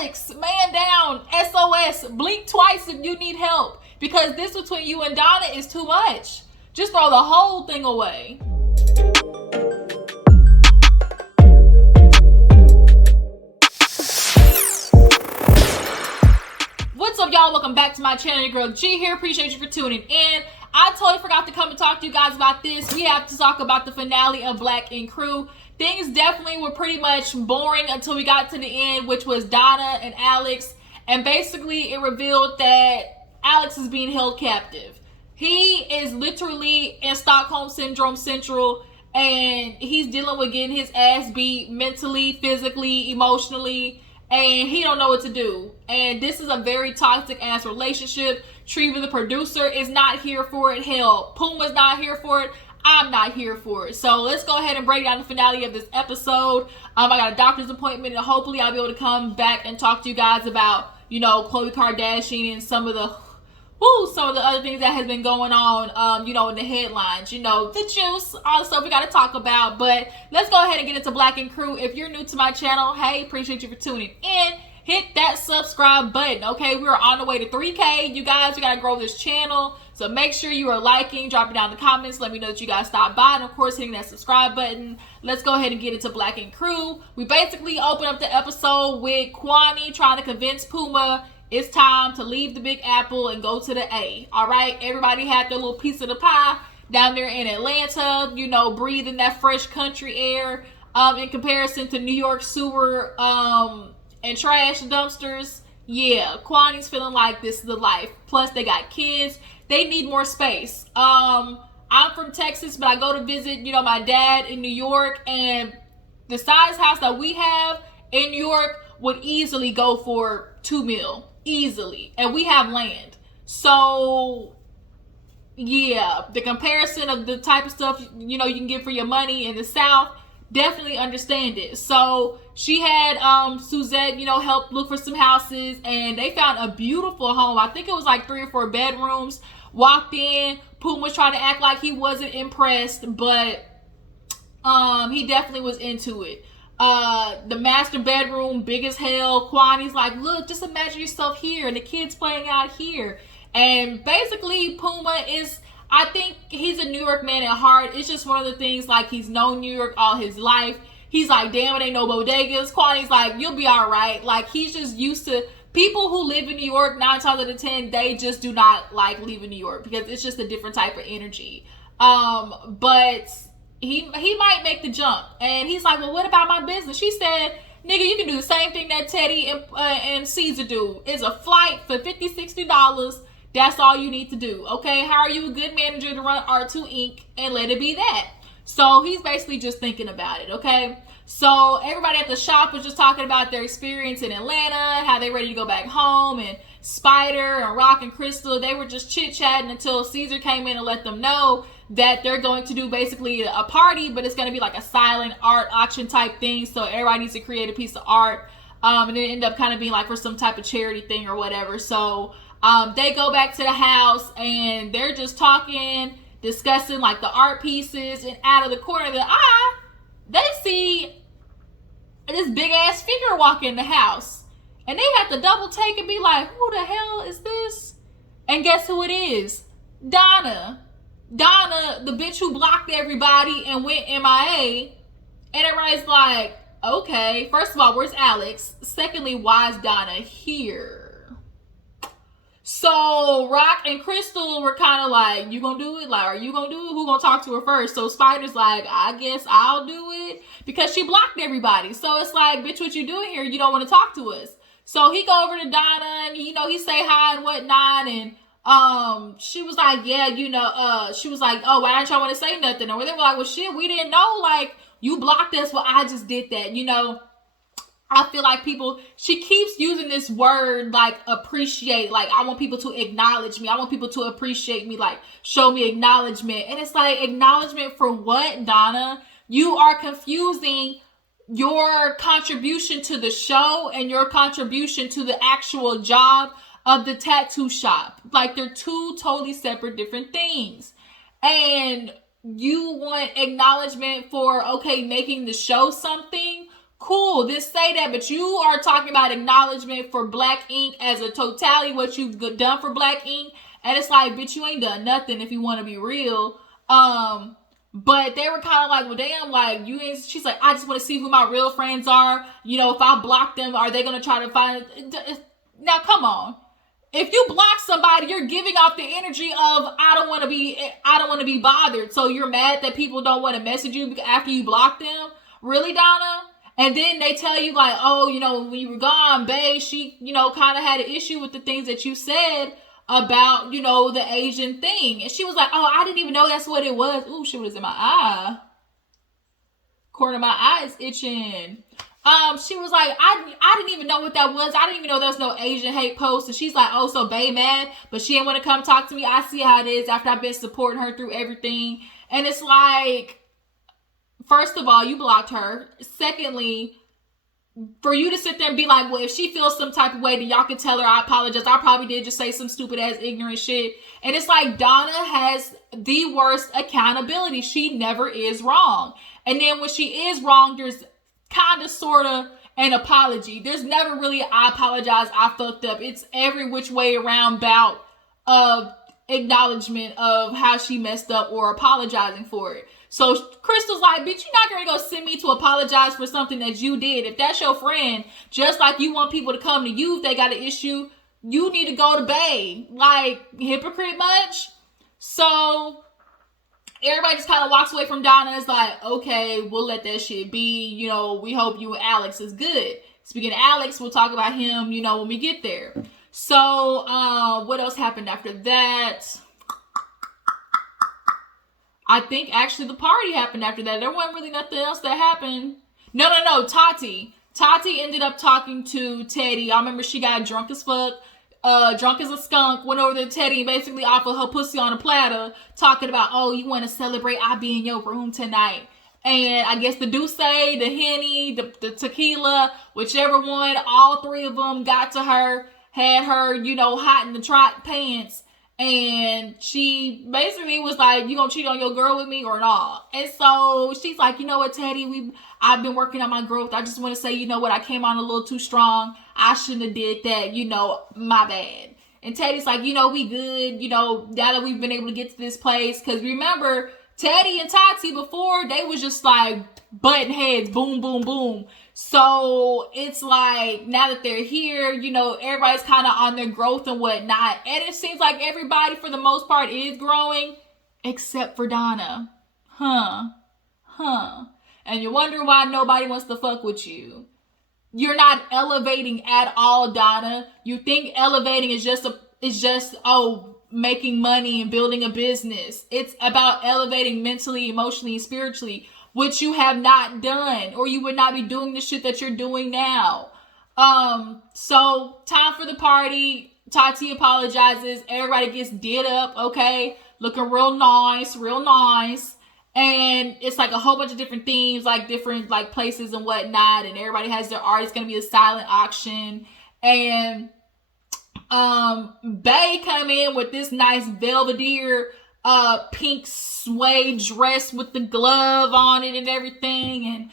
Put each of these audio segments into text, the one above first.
Alex, man down, SOS, blink twice if you need help, because this between you and Donna is too much. Just throw the whole thing away. What's up, y'all? Welcome back to my channel. Your girl G here. Appreciate you for tuning in. I totally forgot to come and talk to you guys about this. We have to talk about the finale of Black & Crew. Things definitely were pretty much boring until we got to the end, which was Donna and Alex. And basically, it revealed that Alex is being held captive. He is literally in Stockholm Syndrome Central, and he's dealing with getting his ass beat mentally, physically, emotionally, and he don't know what to do. And this is a very toxic ass relationship. Treva, the producer, is not here for it. Hell, Puma's not here for it. I'm not here for it. So let's go ahead and break down the finale of this episode. I got a doctor's appointment, and hopefully I'll be able to come back and talk to you guys about, you know, Khloe Kardashian and some of the other things that has been going on, you know, in the headlines, you know, the juice, all the stuff we got to talk about. But let's go ahead and get into Black & Crew. If you're new to my channel, hey, appreciate you for tuning in. Hit that subscribe button, okay? We're on the way to 3K. You guys, we got to grow this channel. So make sure you are liking, dropping down the comments. Let me know that you guys stopped by. And, of course, hitting that subscribe button. Let's go ahead and get into Black & Crew. We basically open up the episode with Quani trying to convince Puma it's time to leave the Big Apple and go to the A. All right? Everybody had their little piece of the pie down there in Atlanta, you know, breathing that fresh country air in comparison to New York sewer and trash dumpsters. Yeah, Quani's feeling like this is the life. Plus, they got kids. They need more space. I'm from Texas, but I go to visit, you know, my dad in New York, and the size house that we have in New York would easily go for $2 million. Easily. And we have land. So, yeah, the comparison of the type of stuff, you know, you can get for your money in the South, definitely understand it. So she had Suzette, you know, help look for some houses, and they found a beautiful home. I think it was like 3 or 4 bedrooms. Walked in, Puma was trying to act like he wasn't impressed, but he definitely was into it. The master bedroom, big as hell. Quani's like, look, just imagine yourself here, and the kids playing out here. And basically, Puma is, I think he's a New York man at heart. It's just one of the things, like, he's known New York all his life. He's like, damn, it ain't no bodegas. Quani's like, you'll be all right. Like, he's just used to people who live in New York. 9 times out of 10, they just do not like leaving New York because it's just a different type of energy. But he might make the jump. And he's like, well, what about my business? She said, nigga, you can do the same thing that Teddy and Caesar do. It's a flight for $50, $60. That's all you need to do, okay? How are you a good manager to run R2 Inc. and let it be that? So he's basically just thinking about it, okay? So everybody at the shop was just talking about their experience in Atlanta, how they ready to go back home, and Spider and Rock and Crystal, they were just chit-chatting until Caesar came in and let them know that they're going to do basically a party, but it's going to be like a silent art auction type thing. So everybody needs to create a piece of art, and it ended up kind of being like for some type of charity thing or whatever. So they go back to the house, and they're just talking, discussing like the art pieces, and out of the corner of the eye, they see this big ass figure walk in the house, and they have to double take and be like, who the hell is this? And guess who it is? Donna, the bitch who blocked everybody and went MIA. And everybody's like, okay, first of all, where's Alex? Secondly, why is Donna here? So Rock and Crystal were kind of like, you gonna do it? Like, are you gonna do it? Who gonna talk to her first? So Spider's like, I guess I'll do it, because she blocked everybody. So it's like, bitch, what you doing here? You don't want to talk to us. So he go over to Donna, and, you know, he say hi and whatnot, and she was like, yeah, you know, she was like, oh, why don't y'all want to say nothing? Or they were like, well, shit, we didn't know, like, you blocked us. Well, I just did that, you know. I feel like she keeps using this word, like, appreciate. Like, I want people to acknowledge me. I want people to appreciate me, like, show me acknowledgement. And it's like, acknowledgement for what, Donna? You are confusing your contribution to the show and your contribution to the actual job of the tattoo shop. Like, they're two totally separate different things. And you want acknowledgement for, okay, making the show something. Cool, just say that, but you are talking about acknowledgement for Black ink as a totality, what you've done for Black ink, and it's like, bitch, you ain't done nothing if you want to be real. But they were kind of like, well, damn, like, you ain't, she's like, I just want to see who my real friends are. You know, if I block them, are they going to try to find it? Now, come on. If you block somebody, you're giving off the energy of, I don't want to be bothered. So you're mad that people don't want to message you after you block them? Really, Donna? And then they tell you like, oh, you know, when you were gone, babe, she, you know, kind of had an issue with the things that you said about, you know, the Asian thing. And she was like, oh, I didn't even know that's what it was. Ooh, shit was in my eye. Corner of my eye is itching. She was like, I didn't even know what that was. I didn't even know there was no Asian hate post. And she's like, oh, so bae mad, but she didn't want to come talk to me. I see how it is after I've been supporting her through everything. And it's like, first of all, you blocked her. Secondly, for you to sit there and be like, well, if she feels some type of way, then y'all can tell her I apologize. I probably did just say some stupid ass ignorant shit. And it's like, Donna has the worst accountability. She never is wrong. And then when she is wrong, there's kind of, sort of an apology. There's never really, I apologize, I fucked up. It's every which way around bout of acknowledgement of how she messed up or apologizing for it. So Crystal's like, bitch, you're not going to go send me to apologize for something that you did. If that's your friend, just like you want people to come to you if they got an issue, you need to go to bae. Like, hypocrite much? So everybody just kind of walks away from Donna. It's like, okay, we'll let that shit be. You know, we hope you and Alex is good. Speaking of Alex, we'll talk about him, you know, when we get there. So, what else happened after that? I think actually the party happened after that. There wasn't really nothing else that happened. No. Tati ended up talking to Teddy. I remember she got drunk as fuck. Drunk as a skunk, went over to Teddy and basically offered her pussy on a platter, talking about, oh, you want to celebrate I be in your room tonight. And I guess the Douce, the Henny, the tequila, whichever one, all three of them got to her, had her, you know, hot in the trot pants. And she basically was like, you gonna cheat on your girl with me or not? And so she's like, you know what, Teddy, I've been working on my growth. I just want to say, you know what, I came on a little too strong. I shouldn't have did that, you know, my bad. And Teddy's like, you know, we good, you know, now that we've been able to get to this place. Because remember, Teddy and Tati before, they was just like butting heads, boom, boom, boom. So it's like, now that they're here, you know, everybody's kind of on their growth and whatnot. And it seems like everybody, for the most part, is growing, except for Donna. And you wonder why nobody wants to fuck with you. You're not elevating at all, Donna. You think elevating is just making money and building a business. It's about elevating mentally, emotionally, and spiritually, which you have not done, or you would not be doing the shit that you're doing now. So time for the party. Tati apologizes. Everybody gets did up, okay? Looking real nice. And it's like a whole bunch of different themes, like different like places and whatnot. And everybody has their art. It's going to be a silent auction. And Bae come in with this nice Belvedere pink suede dress with the glove on it and everything.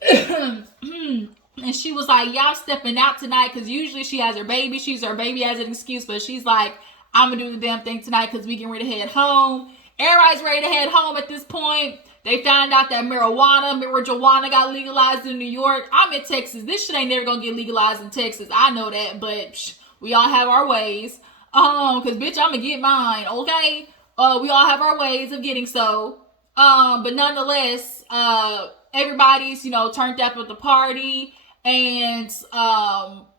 And and she was like, y'all stepping out tonight, because usually she has her baby. She's her baby as an excuse, but she's like, I'm gonna do the damn thing tonight because we getting ready to head home. Everybody's ready to head home at this point. They found out that marijuana got legalized in New York. I'm in Texas. This shit ain't never gonna get legalized in Texas. I know that, but we all have our ways. Cause bitch, I'm gonna get mine, okay? We all have our ways of getting so. But nonetheless, everybody's, you know, turned up at the party, and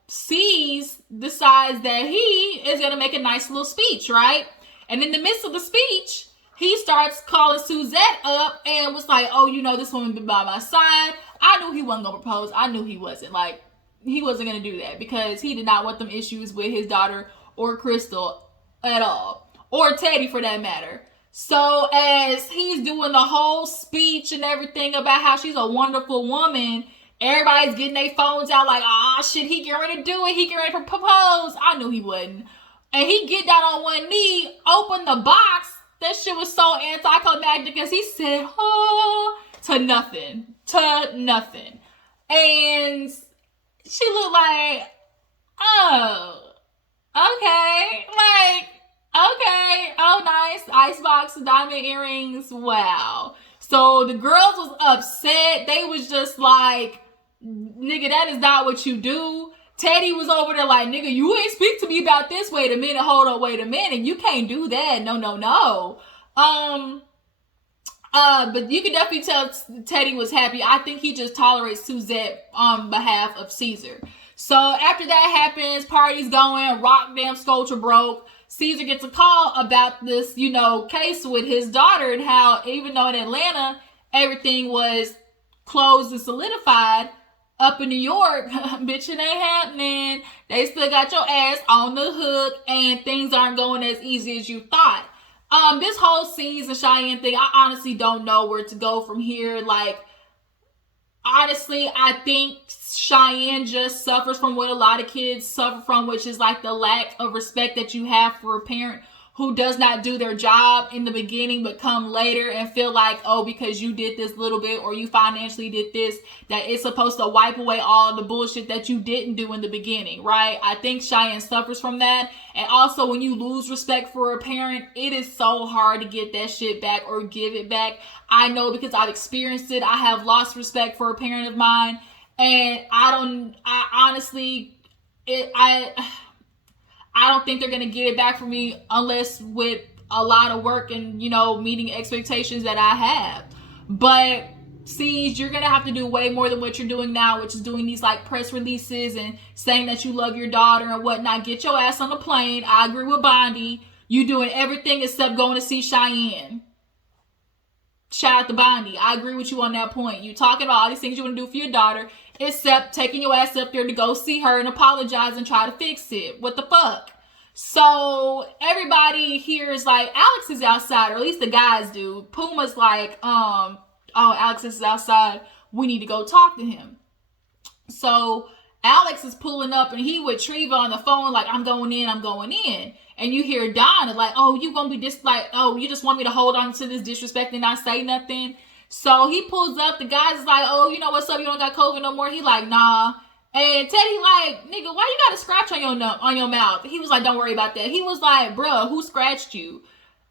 C's decides that he is gonna make a nice little speech, right? And in the midst of the speech, he starts calling Suzette up and was like, oh, you know, this woman been by my side. I knew he wasn't gonna propose. I knew he wasn't. Like, he wasn't gonna do that because he did not want them issues with his daughter or Crystal at all. Or Teddy for that matter. So as he's doing the whole speech and everything about how she's a wonderful woman, everybody's getting their phones out like, shit, he getting ready to do it. He getting ready to propose. I knew he wouldn't. And he get down on one knee, open the box. That shit was so anticlimactic because he said, to nothing. And she looked like, oh, okay. Like, okay. Oh, nice. Icebox, diamond earrings. Wow. So the girls was upset. They was just like, nigga, that is not what you do. Teddy was over there like, nigga, you ain't speak to me about this. Wait a minute. Hold on. Wait a minute. You can't do that. No, no, no. But you can definitely tell Teddy was happy. I think he just tolerates Suzette on behalf of Caesar. So after that happens, party's going, rock damn sculpture broke. Caesar gets a call about this, case with his daughter and how even though in Atlanta everything was closed and solidified, up in New York, bitch, it ain't happening. They still got your ass on the hook and things aren't going as easy as you thought. This whole Seas and Cheyenne thing, I honestly don't know where to go from here. Like, honestly, I think Cheyenne just suffers from what a lot of kids suffer from, which is like the lack of respect that you have for a parent who does not do their job in the beginning but come later and feel like, oh, because you did this little bit or you financially did this, that it's supposed to wipe away all the bullshit that you didn't do in the beginning, right? I think Cheyenne suffers from that. And also when you lose respect for a parent, it is so hard to get that shit back or give it back. I know because I've experienced it. I have lost respect for a parent of mine, and I don't think they're going to get it back from me unless with a lot of work and, meeting expectations that I have. But see, you're going to have to do way more than what you're doing now, which is doing these like press releases and saying that you love your daughter and whatnot. Get your ass on the plane. I agree with Bondi. You doing everything except going to see Cheyenne. Shout out to Bondi. I agree with you on that point. You talking about all these things you want to do for your daughter, except taking your ass up there to go see her and apologize and try to fix it. What the fuck? So everybody here is like, Alex is outside, or at least the guys do. Puma's like, oh, Alex is outside. We need to go talk to him. So Alex is pulling up and he with Treva on the phone like, I'm going in. And you hear Donna like, oh, you gonna be you just want me to hold on to this disrespect and not say nothing? So he pulls up. The guy's like, oh, you know what's up? You don't got COVID no more? He like, nah. And Teddy like, nigga, why you got a scratch on your mouth? He was like, don't worry about that. He was like, bruh, who scratched you?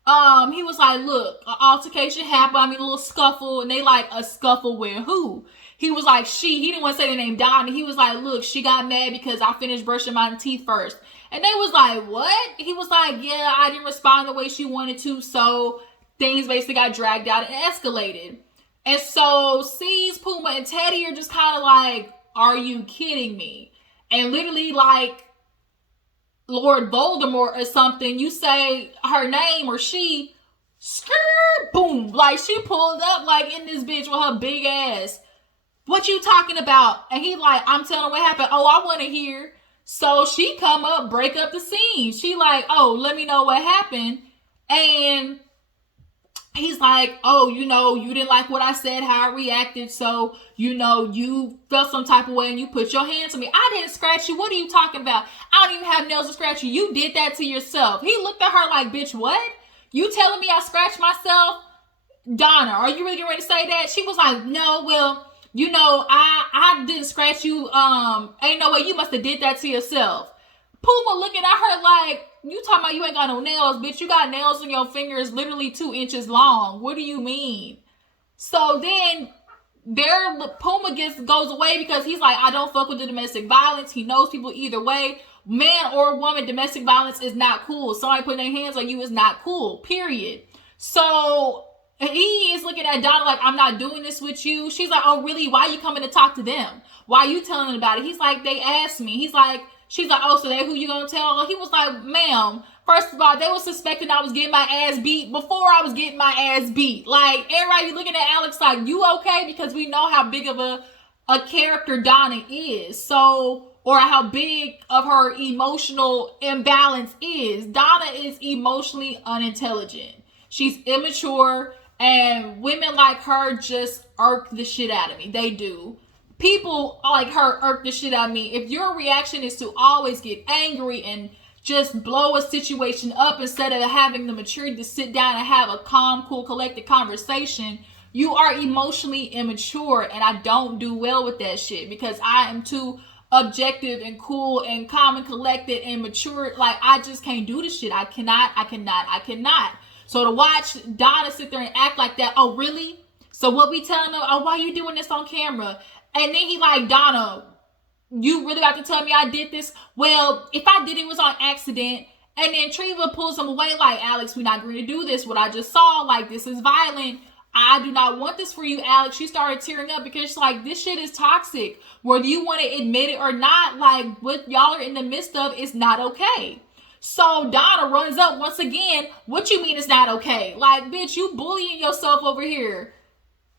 He was like, look, an altercation happened. A little scuffle. And they like, a scuffle with who? He was like, he didn't want to say the name Donna. He was like, look, she got mad because I finished brushing my teeth first. And they was like, what? He was like, yeah, I didn't respond the way she wanted to. So things basically got dragged out and escalated. And so C's, Puma, and Teddy are just kind of like, are you kidding me? And literally like Lord Voldemort or something, you say her name or she, skirt, boom. Like she pulled up like in this bitch with her big ass. What you talking about? And he like, I'm telling what happened. Oh, I want to hear. So she come up, break up the scene. She like, oh, let me know what happened. And he's like, oh, you didn't like what I said, how I reacted. So, you felt some type of way and you put your hands on me. I didn't scratch you. What are you talking about? I don't even have nails to scratch you. You did that to yourself. He looked at her like, bitch, what? You telling me I scratched myself? Donna, are you really getting ready to say that? She was like, no, well, I didn't scratch you. Ain't no way, you must have did that to yourself. Puma looking at her like, you talking about you ain't got no nails, bitch. You got nails on your fingers literally 2 inches long. What do you mean? So then Puma goes away because he's like, I don't fuck with the domestic violence. He knows people either way. Man or woman, domestic violence is not cool. Somebody putting their hands on you is not cool, period. So he is looking at Donna like, I'm not doing this with you. She's like, oh, really? Why are you coming to talk to them? Why are you telling them about it? He's like, they asked me. She's like, oh, so they who you gonna tell? He was like, ma'am, first of all, they were suspecting I was getting my ass beat before I was getting my ass beat. Like, everybody looking at Alex like, you okay? Because we know how big of a character Donna is. So, or how big of her emotional imbalance is. Donna is emotionally unintelligent. She's immature. And women like her just irk the shit out of me. They do. People like her irk the shit out of me. If your reaction is to always get angry and just blow a situation up instead of having the maturity to sit down and have a calm, cool, collected conversation, You are emotionally immature, and I don't do well with that shit because I am too objective and cool and calm and collected and mature. Like, I just can't do this shit. I cannot. So to watch Donna sit there and act like that, oh really? So what we telling them, oh, why you doing this on camera? And then he like, Donna, you really got to tell me I did this? Well, if I did, it was on accident. And then Treva pulls him away like, Alex, we're not going to do this. What I just saw, like, this is violent. I do not want this for you, Alex. She started tearing up because she's like, this shit is toxic. Whether you want to admit it or not, like, what y'all are in the midst of is not okay. So Donna runs up once again. What you mean it's not okay? Like, bitch, you bullying yourself over here.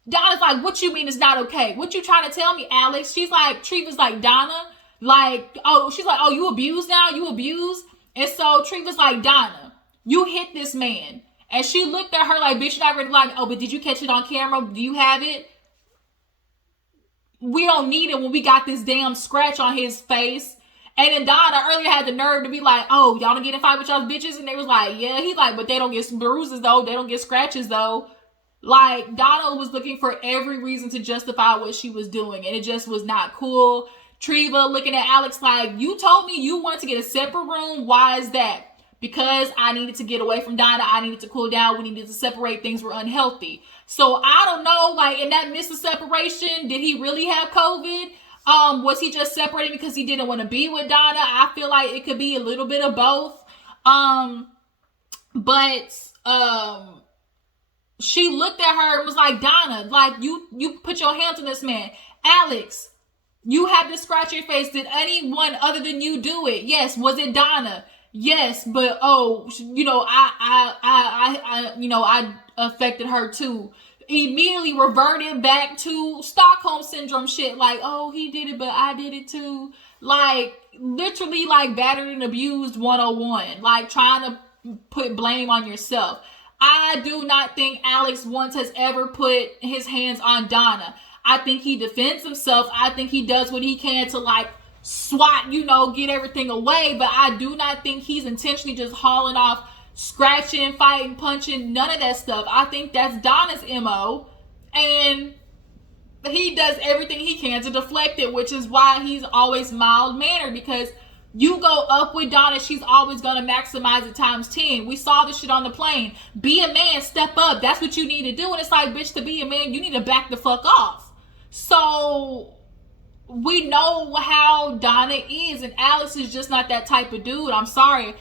Donna's like, what you mean it's not okay? What you trying to tell me, Alex? She's like, Treva's like, Donna, like, oh, she's like, oh, you abused now? You abused? And so Treva's like, Donna, you hit this man. And she looked at her like, bitch, you're not ready to lie. Oh, but did you catch it on camera? Do you have it? We don't need it when we got this damn scratch on his face. And then Donna earlier had the nerve to be like, oh, y'all don't get in fight with y'all bitches? And they was like, yeah. He's like, but they don't get bruises though. They don't get scratches though. Like, Donna was looking for every reason to justify what she was doing. And it just was not cool. Treva looking at Alex like, you told me you wanted to get a separate room. Why is that? Because I needed to get away from Donna. I needed to cool down. We needed to separate. Things were unhealthy. So I don't know, like, in that midst of separation, did he really have COVID? Was he just separated because he didn't want to be with Donna? I feel like it could be a little bit of both. She looked at her and was like, Donna, like, you put your hands on this man. Alex, you had to scratch your face. Did anyone other than you do it? Yes. Was it Donna? Yes, but I affected her too. Immediately reverted back to Stockholm syndrome shit. Like, oh, he did it, but I did it too. Like, literally, like, battered and abused 101. Like, trying to put blame on yourself. I do not think Alex once has ever put his hands on Donna. I think he defends himself. I think he does what he can to, like, swat, get everything away. But I do not think he's intentionally just hauling off, scratching, fighting, punching, none of that stuff. I think that's Donna's MO. And he does everything he can to deflect it, which is why he's always mild-mannered, because you go up with Donna, she's always going to maximize it times 10. We saw this shit on the plane. Be a man, step up. That's what you need to do. And it's like, bitch, to be a man, you need to back the fuck off. So we know how Donna is, and Alex is just not that type of dude. I'm sorry.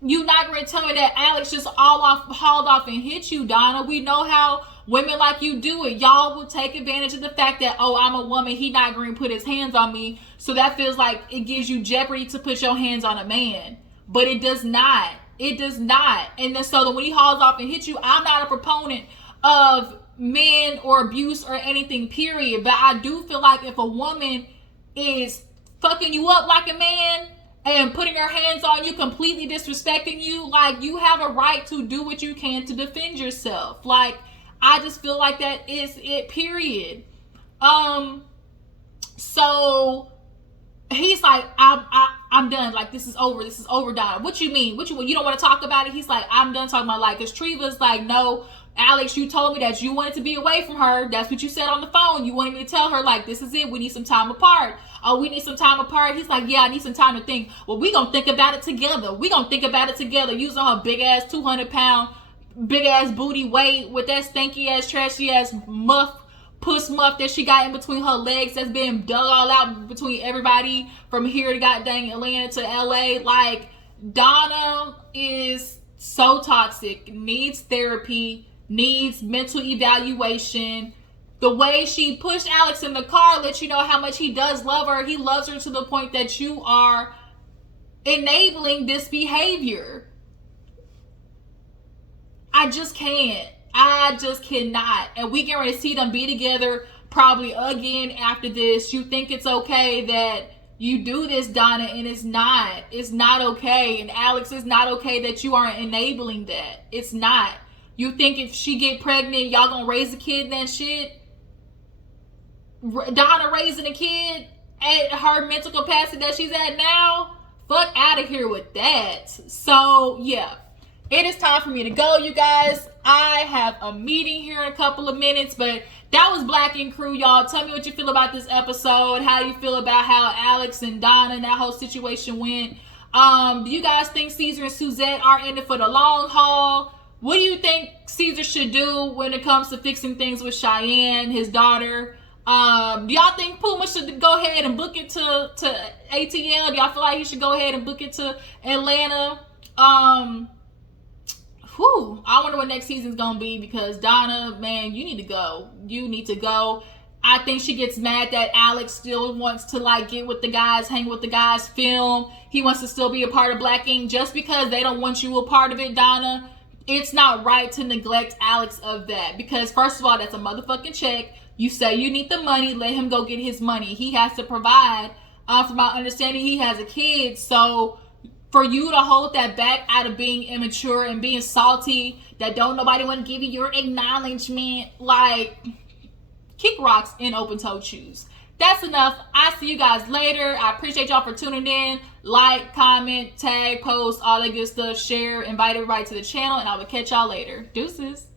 You're not going to tell me that Alex just hauled off and hit you, Donna. We know how women like you do it. Y'all will take advantage of the fact that, oh, I'm a woman, he not going to put his hands on me. So that feels like it gives you jeopardy to put your hands on a man. But it does not. It does not. And then so that when he hauls off and hits you, I'm not a proponent of men or abuse or anything, period. But I do feel like if a woman is fucking you up like a man and putting her hands on you, completely disrespecting you, like, you have a right to do what you can to defend yourself. Like, I just feel like that is it, period. So he's like, I'm done. Like, this is over. This is over, Donna. What you mean? You don't want to talk about it? He's like, I'm done talking about, like, because Treva's like, no, Alex, you told me that you wanted to be away from her. That's what you said on the phone. You wanted me to tell her, like, this is it. We need some time apart. Oh, we need some time apart. He's like, yeah, I need some time to think. Well, we gonna think about it together. Using her big ass 200-pound, big ass booty weight with that stanky ass, trashy ass puss muff that she got in between her legs that's been dug all out between everybody from here to goddamn Atlanta to LA. Like, Donna is so toxic, needs therapy, needs mental evaluation. The way she pushed Alex in the car lets you know how much he does love her. He loves her to the point that you are enabling this behavior. I just can't. I just cannot. And we get ready to see them be together probably again after this. You think it's okay that you do this, Donna, and it's not. It's not okay. And Alex, it's not okay that you aren't enabling that. It's not. You think if she get pregnant, y'all gonna raise a kid, then shit? Donna raising a kid at her mental capacity that she's at now? Fuck out of here with that. So, yeah. It is time for me to go, you guys. I have a meeting here in a couple of minutes, but that was Black Ink Crew, y'all. Tell me what you feel about this episode, how you feel about how Alex and Donna and that whole situation went. Do you guys think Caesar and Suzette are in it for the long haul? What do you think Caesar should do when it comes to fixing things with Cheyenne, his daughter? Do y'all think Puma should go ahead and book it to ATL? Do y'all feel like he should go ahead and book it to Atlanta? I wonder what next season's gonna be, because Donna, man, you need to go. You need to go. I think she gets mad that Alex still wants to like get with the guys, hang with the guys, film. He wants to still be a part of Black Ink just because they don't want you a part of it, Donna. It's not right to neglect Alex of that, because first of all, that's a motherfucking check. You say you need the money, let him go get his money. He has to provide. From my understanding, he has a kid, so for you to hold that back out of being immature and being salty, that don't nobody want to give you your acknowledgement, like, kick rocks in open-toed shoes. That's enough. I see you guys later. I appreciate y'all for tuning in. Like, comment, tag, post, all that good stuff. Share, invite everybody to the channel, and I will catch y'all later. Deuces.